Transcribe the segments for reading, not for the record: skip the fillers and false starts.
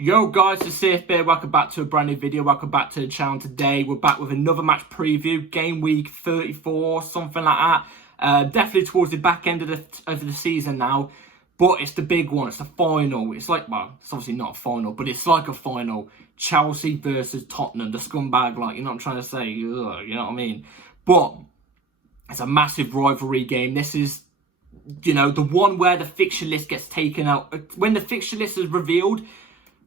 Yo guys, it's CFB. Welcome back to a brand new video. Welcome back to the channel. Today we're back with another match preview, game week 34, something like that. Definitely towards the back end of the season now, but it's the big one. It's the final. It's like, well, it's obviously not a final, but it's like a final. Chelsea versus Tottenham, the scumbag, like, you know what I'm trying to say? Ugh, you know what I mean? But it's a massive rivalry game. This is, you know, the one where the fixture list gets taken out. When the fixture list is revealed,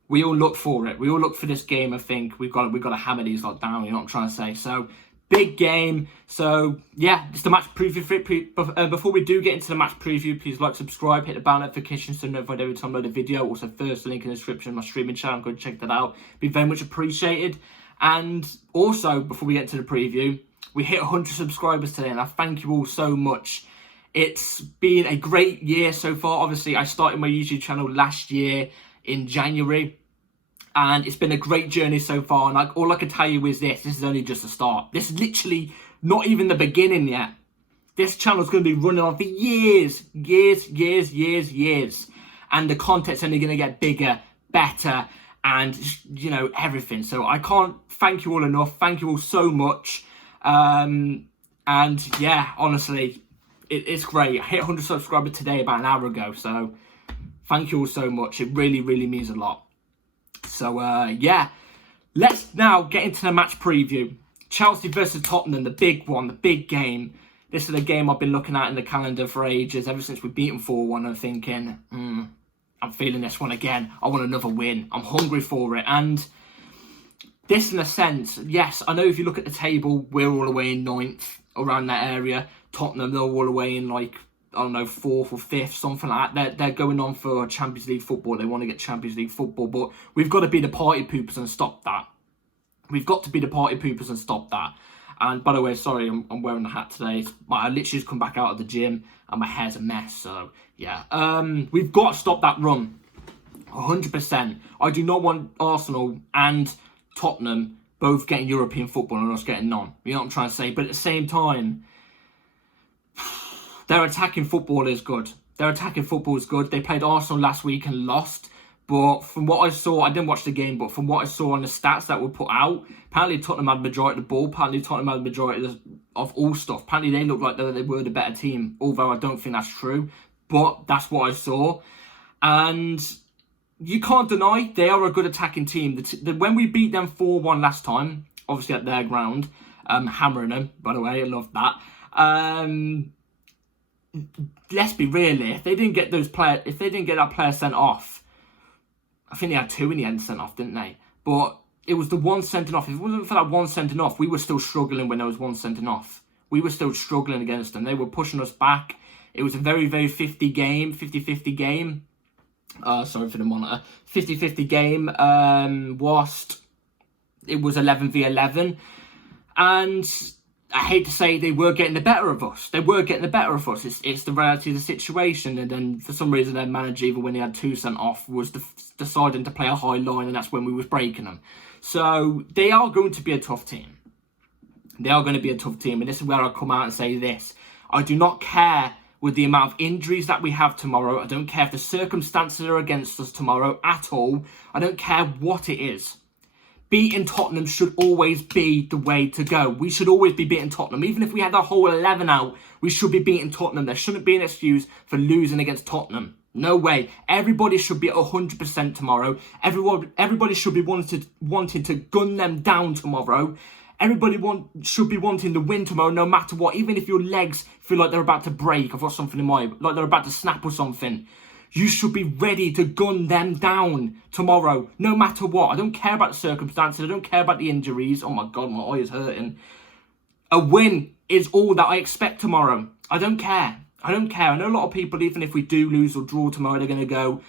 we all look for it. We all look for this game and think we've got to hammer these lot down. You know what I'm trying to say? So, big game. So, yeah, it's the match preview for it. Before we do get into the match preview, please like, subscribe, hit the bell notification so you're notified every time I upload a video. Also, first link in the description of my streaming channel. Go check that out. Be very much appreciated. And also, before we get to the preview, we hit 100 subscribers today, and I thank you all so much. It's been a great year so far. Obviously, I started my YouTube channel last year in January. And it's been a great journey so far. And all I can tell you is this is only just a start. This is literally not even the beginning yet. This channel is going to be running on for years. And the content's only going to get bigger, better, and, you know, everything. So I can't thank you all enough. Thank you all so much. And yeah, honestly, it's great. I hit 100 subscribers today about an hour ago. So thank you all so much. It really, really means a lot. So, yeah, let's now get into the match preview. Chelsea versus Tottenham, the big one, the big game. This is a game I've been looking at in the calendar for ages, ever since we beat them 4-1. I'm thinking, I'm feeling this one again. I want another win. I'm hungry for it. And this, in a sense, yes, I know if you look at the table, we're all the way in 9th, around that area. Tottenham, they're all the way in, like, I don't know, 4th or 5th, something like that. They're going on for Champions League football. They want to get Champions League football, but we've got to be the party poopers and stop that. We've got to be the party poopers and stop that. And by the way, sorry, I'm wearing the hat today. I literally just come back out of the gym and my hair's a mess. So, yeah. We've got to stop that run. 100%. I do not want Arsenal and Tottenham both getting European football and us getting none. You know what I'm trying to say? But at the same time, their attacking football is good. Their attacking football is good. They played Arsenal last week and lost. But from what I saw, I didn't watch the game, but from what I saw on the stats that were put out, apparently Tottenham had the majority of the ball. Apparently Tottenham had the majority of all stuff. Apparently they looked like they were the better team, although I don't think that's true. But that's what I saw. And you can't deny they are a good attacking team. When we beat them 4-1 last time, obviously at their ground, hammering them, by the way, I love that. Let's be real. If they didn't get that player sent off, I think they had 2 in the end sent off, didn't they? But it was the one sent off. If it wasn't for that one sent off, we were still struggling when there was one sent off. We were still struggling against them. They were pushing us back. It was a very, very 50-50 game. Sorry for the monitor. 50-50 game. Whilst it was 11v11. And I hate to say they were getting the better of us. It's the reality of the situation. And then for some reason their manager, even when he had 2 sent off, was deciding to play a high line, and that's when we was breaking them. So they are going to be a tough team. They are going to be a tough team. And this is where I come out and say this. I do not care with the amount of injuries that we have tomorrow. I don't care if the circumstances are against us tomorrow at all. I don't care what it is. Beating Tottenham should always be the way to go. We should always be beating Tottenham. Even if we had our whole 11 out, we should be beating Tottenham. There shouldn't be an excuse for losing against Tottenham. No way. Everybody should be at 100% tomorrow. Everybody should be wanting to gun them down tomorrow. Everybody should be wanting to win tomorrow, no matter what. Even if your legs feel like they're about to break. I've got something in mind, like they're about to snap or something. You should be ready to gun them down tomorrow, no matter what. I don't care about the circumstances. I don't care about the injuries. Oh my God, my eye is hurting. A win is all that I expect tomorrow. I don't care. I know a lot of people, even if we do lose or draw tomorrow, they're going to go,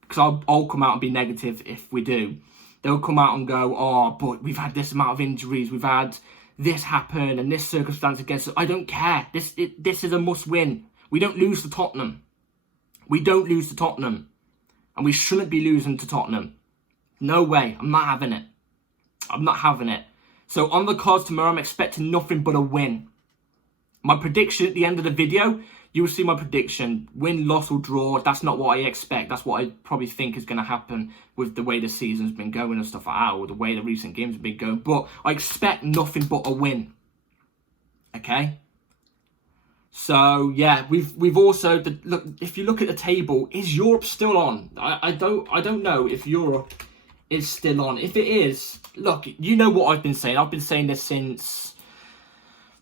because I'll come out and be negative if we do. They'll come out and go, oh, but we've had this amount of injuries. We've had this happen and this circumstance against us. I don't care. This is a must win. We don't lose to Tottenham. We don't lose to Tottenham. And we shouldn't be losing to Tottenham. No way. I'm not having it. I'm not having it. So on the cards tomorrow, I'm expecting nothing but a win. My prediction at the end of the video, you will see my prediction. Win, loss, or draw. That's not what I expect. That's what I probably think is going to happen with the way the season's been going and stuff like that, or the way the recent games have been going. But I expect nothing but a win. Okay? So, yeah, we've also... Look, if you look at the table, is Europe still on? I don't know if Europe is still on. If it is, look, you know what I've been saying. I've been saying this since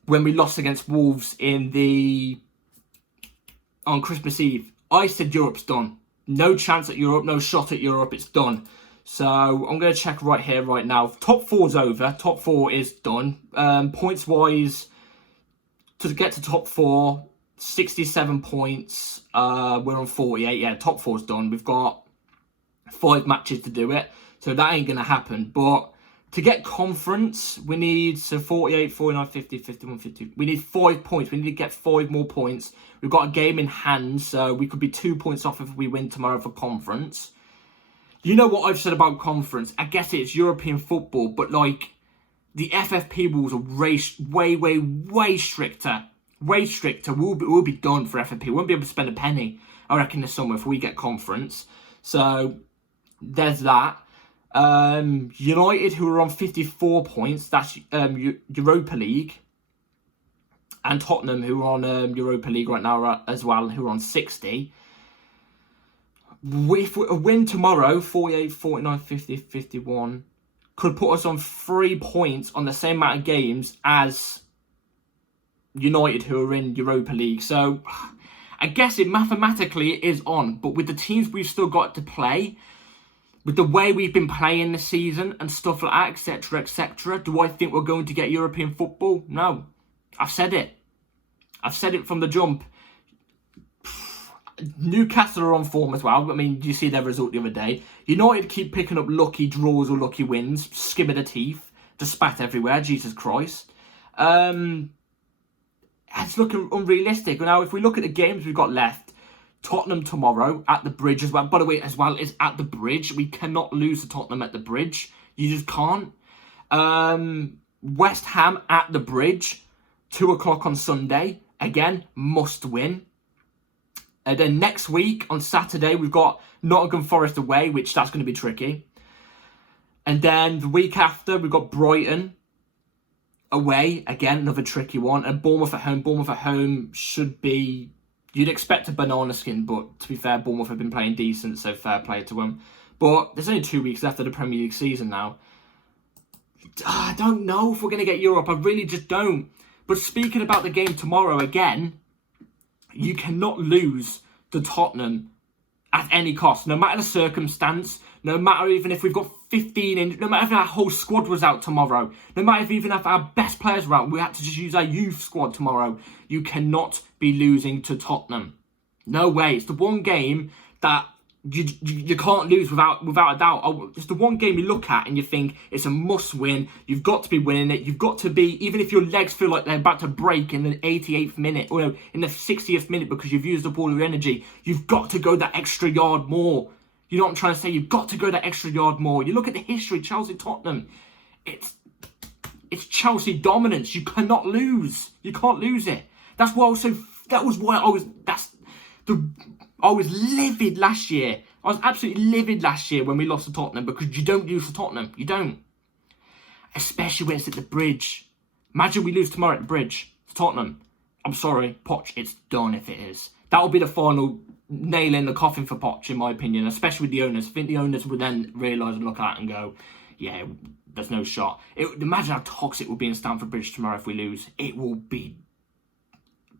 when we lost against Wolves on Christmas Eve. I said Europe's done. No chance at Europe, no shot at Europe, it's done. So I'm going to check right here, right now. Top 4's over. Top 4 is done. Points-wise, to get to top 4, 67 points. We're on 48. Yeah, top 4's done. We've got 5 matches to do it. So that ain't going to happen. But to get conference, we need 48, 49, 50, 51, 52. We need 5 points. We need to get 5 more points. We've got a game in hand, so we could be 2 points off if we win tomorrow for conference. You know what I've said about conference? I guess it's European football, but like the FFP rules are way stricter. Way stricter. We'll be done for FFP. We won't be able to spend a penny, I reckon, this summer if we get conference. So there's that. United, who are on 54 points, that's Europa League, and Tottenham, who are on Europa League right now as well, who are on 60. If we win tomorrow, 48, 49, 50, 51, could put us on 3 points on the same amount of games as United, who are in Europa League. So I guess it mathematically is on, but with the teams we've still got to play, with the way we've been playing this season and stuff like that, etc., etc., do I think we're going to get European football? No. I've said it. I've said it from the jump. Newcastle are on form as well. I mean, you see their result the other day. United keep picking up lucky draws or lucky wins. Skim of the teeth. Just spat everywhere. Jesus Christ. It's looking unrealistic. Now, if we look at the games we've got left, Tottenham tomorrow at the Bridge as well. By the way, as well, is at the Bridge. We cannot lose to Tottenham at the Bridge. You just can't. West Ham at the Bridge. 2 o'clock on Sunday. Again, must win. And then next week, on Saturday, we've got Nottingham Forest away, which that's going to be tricky. And then the week after, we've got Brighton away. Again, another tricky one. And Bournemouth at home. Bournemouth at home should be... You'd expect a banana skin, but to be fair, Bournemouth have been playing decent, so fair play to them. But there's only 2 weeks left of the Premier League season now. I don't know if we're going to get Europe. I really just don't. But speaking about the game tomorrow again, you cannot lose to Tottenham at any cost. No matter the circumstance, no matter even if we've got 15 in, no matter if our whole squad was out tomorrow, no matter if even if our best players were out, we had to just use our youth squad tomorrow. You cannot be losing to Tottenham. No way. It's the one game that you can't lose without a doubt. It's the one game you look at and you think it's a must win. You've got to be winning it. You've got to be, even if your legs feel like they're about to break in the 88th minute or no, in the 60th minute because you've used up all your energy, you've got to go that extra yard more. You know what I'm trying to say? You've got to go that extra yard more. You look at the history, Chelsea-Tottenham. It's Chelsea dominance. You cannot lose. You can't lose it. That's why I was livid last year. I was absolutely livid last year when we lost to Tottenham because you don't lose to Tottenham. You don't. Especially when it's at the Bridge. Imagine we lose tomorrow at the Bridge to Tottenham. I'm sorry, Poch, it's done if it is. That will be the final nail in the coffin for Poch, in my opinion, especially with the owners. I think the owners would then realise and look at it and go, yeah, there's no shot. Imagine how toxic it will be in Stamford Bridge tomorrow if we lose. It will be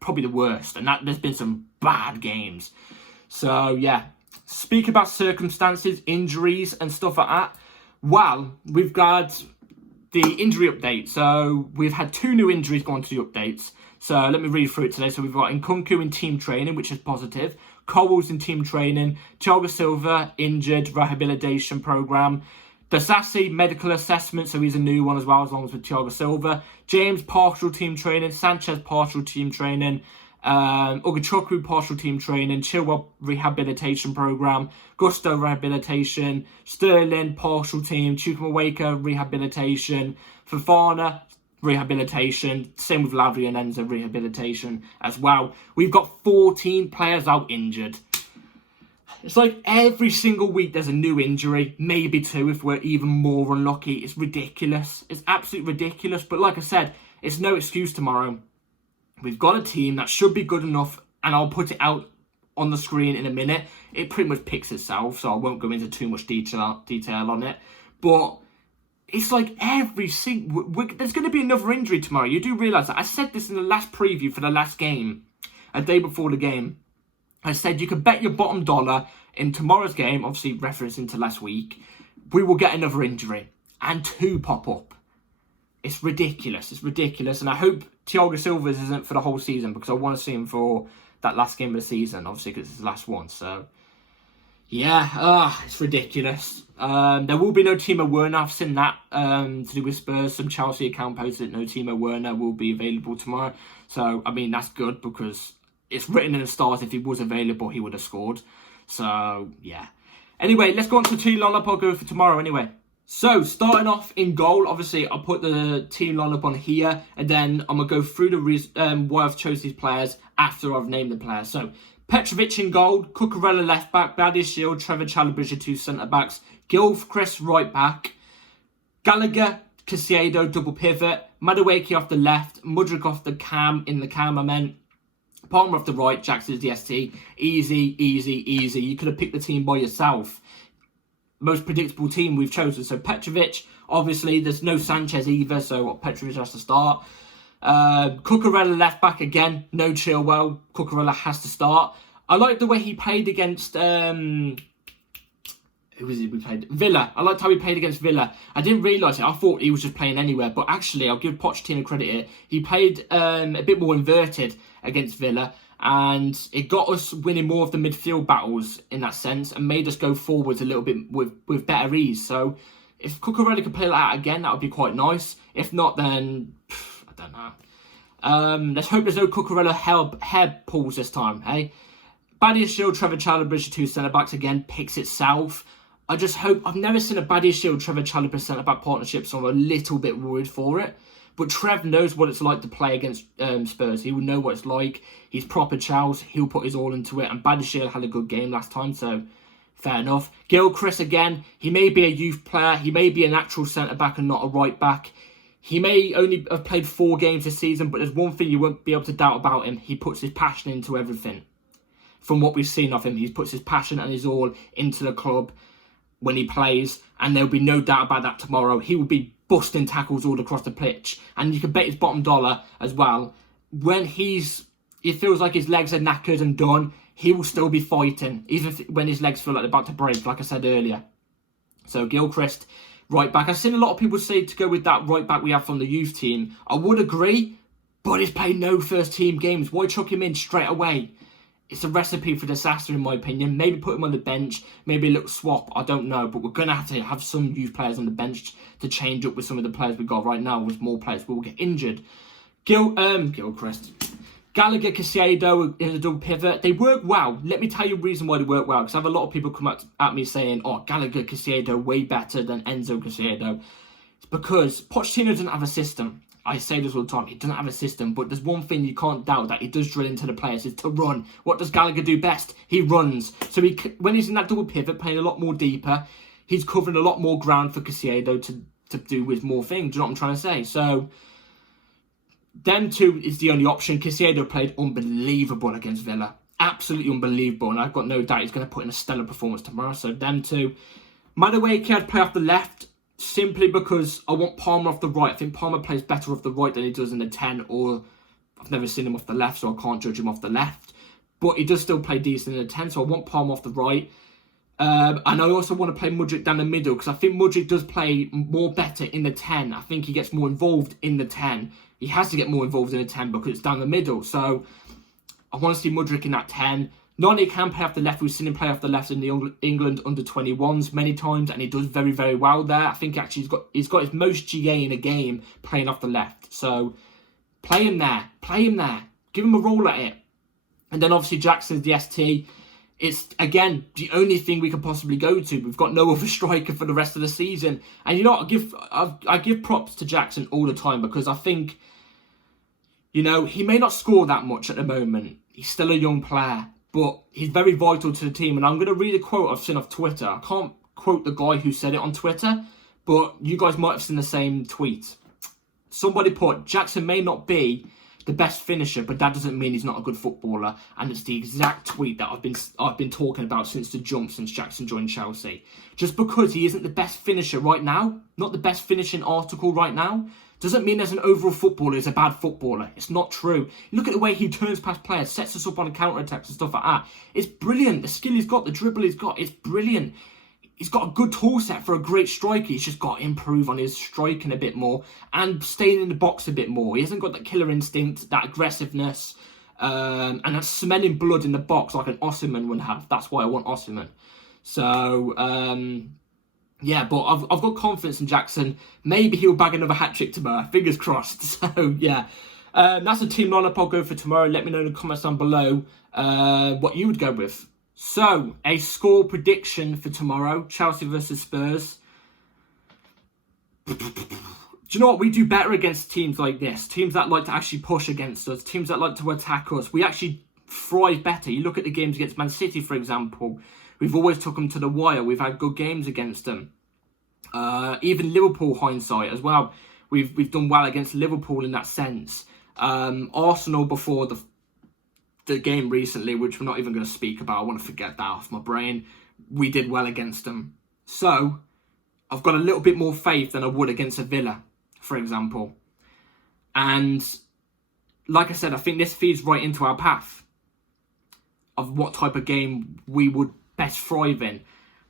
probably the worst. And there's been some bad games. So, yeah, speak about circumstances, injuries and stuff like that. Well, we've got the injury update. So, we've had 2 new injuries go on to the updates. So, let me read through it today. So, we've got Nkunku in team training, which is positive. Coles in team training. Thiago Silva, injured, rehabilitation programme. Dasasi, medical assessment, so he's a new one as well, as long as with Thiago Silva. James, partial team training. Sanchez, partial team training. Ugochukwu, partial team training. Chilwell, rehabilitation programme. Gusto, rehabilitation. Sterling, partial team. Chukwuemeka, rehabilitation. Fofana, rehabilitation. Same with Lavry and Enzo, rehabilitation as well. We've got 14 players out injured. It's like every single week there's a new injury, maybe 2 if we're even more unlucky. It's ridiculous. It's absolutely ridiculous. But like I said, it's no excuse tomorrow. We've got a team that should be good enough, and I'll put it out on the screen in a minute. It pretty much picks itself, so I won't go into too much detail on it. But it's like every single... There's going to be another injury tomorrow. You do realise that. I said this in the last preview for the last game, a day before the game. I said you could bet your bottom dollar in tomorrow's game, obviously referencing to last week, we will get another injury. And 2 pop up. It's ridiculous. It's ridiculous. And I hope Thiago Silva's isn't for the whole season, because I want to see him for that last game of the season, obviously, because it's his last one. So, yeah, it's ridiculous. There will be no Timo Werner. I've seen that to do with Spurs. Some Chelsea account posted no Timo Werner will be available tomorrow. So, I mean, that's good, because it's written in the stars if he was available, he would have scored. So, yeah. Anyway, let's go on to the team lineup I'll go for tomorrow anyway. So, starting off in goal, obviously, I'll put the team lineup on here, and then I'm going to go through the why I've chose these players after I've named the players. So, Petrovic in goal, Cucurella left back, Badiashile, Trevor Chalobah 2 centre backs, Gilchrist right back, Gallagher, Caicedo double pivot, Madueke off the left, Mudryk off the cam, I meant. Palmer off the right, Jackson's the ST. Easy, easy, easy. You could have picked the team by yourself. Most predictable team we've chosen. So Petrovic, obviously, there's no Sanchez either, so Petrovic has to start. Cucurella left back again, no Chilwell. Cucurella has to start. I like the way he played against... who was it we played? Villa. I liked how he played against Villa. I didn't realise it. I thought he was just playing anywhere. But actually, I'll give Pochettino credit here. He played a bit more inverted against Villa. And it got us winning more of the midfield battles in that sense. And made us go forwards a little bit with better ease. So, if Cucurella could play like that again, that would be quite nice. If not, then... I don't know. Let's hope there's no Cucurella hair pulls this time, hey? Badiashile, Trevor Chalobah 2 centre-backs again, picks itself. I just hope... I've never seen a Badiashile, Trevor Chalobah centre-back partnership, so I'm a little bit worried for it. But Trev knows what it's like to play against Spurs. He will know what it's like. He's proper Charles. He'll put his all into it. And Badiashile had a good game last time, so fair enough. Gilchrist again. He may be a youth player. He may be an actual centre-back and not a right-back. He may only have played 4 games this season, but there's one thing you won't be able to doubt about him. He puts his passion into everything. From what we've seen of him, he puts his passion and his all into the club when he plays, and there'll be no doubt about that tomorrow. He will be busting tackles all across the pitch, and you can bet his bottom dollar as well. When it feels like his legs are knackered and done, he will still be fighting, even when his legs feel like they're about to break, like I said earlier. So Gilchrist, right back. I've seen a lot of people say to go with that right back we have from the youth team. I would agree, but he's played no first team games. Why chuck him in straight away? It's a recipe for disaster, in my opinion. Maybe put him on the bench. Maybe a little swap. I don't know. But we're going to have some youth players on the bench to change up with some of the players we've got right now. With more players will get injured. Gilchrist. Gallagher, Caicedo in the double pivot. They work well. Let me tell you the reason why they work well. Because I have a lot of people come at me saying, oh, Gallagher, Caicedo way better than Enzo Caicedo. It's because Pochettino doesn't have a system. I say this all the time, he doesn't have a system, but there's one thing you can't doubt that he does drill into the players, is to run. What does Gallagher do best? He runs. So when he's in that double pivot, playing a lot more deeper, he's covering a lot more ground for Caicedo to do with more things. Do you know what I'm trying to say? So, them two is the only option. Caicedo played unbelievable against Villa. Absolutely unbelievable, and I've got no doubt he's going to put in a stellar performance tomorrow. So, them two. Madueke, I'd play off the left. Simply because I want Palmer off the right. I think Palmer plays better off the right than he does in the 10, or I've never seen him off the left, so I can't judge him off the left. But he does still play decent in the 10, so I want Palmer off the right. And I also want to play Mudryk down the middle, because I think Mudryk does play more better in the 10. I think he gets more involved in the 10. He has to get more involved in the 10 because it's down the middle. So I want to see Mudryk in that 10. Nani can play off the left. We've seen him play off the left in the England under-21s many times, and he does very, very well there. I think actually he's got his most GA in a game playing off the left. So play him there. Play him there. Give him a roll at it. And then obviously Jackson's the ST. It's, again, the only thing we can possibly go to. We've got no other striker for the rest of the season. And you know what, I give props to Jackson all the time, because I think, you know, he may not score that much at the moment. He's still a young player, but he's very vital to the team. And I'm going to read a quote I've seen off Twitter. I can't quote the guy who said it on Twitter, but you guys might have seen the same tweet. Somebody put, Jackson may not be the best finisher, but that doesn't mean he's not a good footballer. And it's the exact tweet that I've been talking about since the jump, since Jackson joined Chelsea. Just because he isn't the best finisher right now, not the best finishing article right now, doesn't mean as an overall footballer he's a bad footballer. It's not true. Look at the way he turns past players, sets us up on counter-attacks and stuff like that. It's brilliant. The skill he's got, the dribble he's got, it's brilliant. He's got a good tool set for a great striker. He's just got to improve on his striking a bit more and staying in the box a bit more. He hasn't got that killer instinct, that aggressiveness, and that smelling blood in the box like an Osimhen would have. That's why I want Osimhen. So, yeah, but I've got confidence in Jackson. Maybe he'll bag another hat-trick tomorrow. Fingers crossed. So, yeah. That's a team lineup I'll go for tomorrow. Let me know in the comments down below what you would go with. So, a score prediction for tomorrow. Chelsea versus Spurs. Do you know what? We do better against teams like this. Teams that like to actually push against us. Teams that like to attack us. We actually thrive better. You look at the games against Man City, for example. We've always took them to the wire. We've had good games against them. Even Liverpool hindsight as well. We've done well against Liverpool in that sense. Arsenal before the game recently, which we're not even going to speak about. I want to forget that off my brain. We did well against them. So, I've got a little bit more faith than I would against a Villa, for example. And, like I said, I think this feeds right into our path of what type of game we would best thrive in.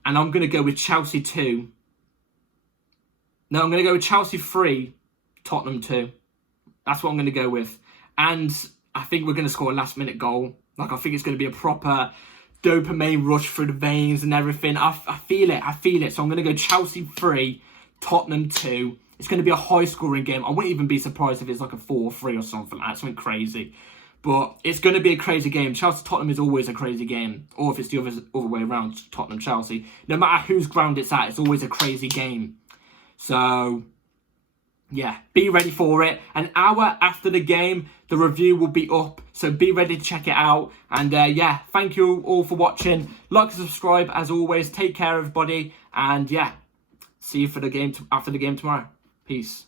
And I'm going to go with Chelsea 2. No, I'm going to go with Chelsea 3, Tottenham 2. That's what I'm going to go with. And I think we're going to score a last-minute goal. Like, I think it's going to be a proper dopamine rush through the veins and everything. I feel it. I feel it. So I'm going to go Chelsea 3, Tottenham 2. It's going to be a high-scoring game. I wouldn't even be surprised if it's like a 4-3 or something like that. Something crazy. But it's going to be a crazy game. Chelsea-Tottenham is always a crazy game. Or if it's the other way around, Tottenham-Chelsea. No matter whose ground it's at, it's always a crazy game. So, yeah, be ready for it. An hour after the game, the review will be up. So be ready to check it out. And yeah, thank you all for watching. Like and subscribe as always. Take care, everybody. And yeah, see you for the game after the game tomorrow. Peace.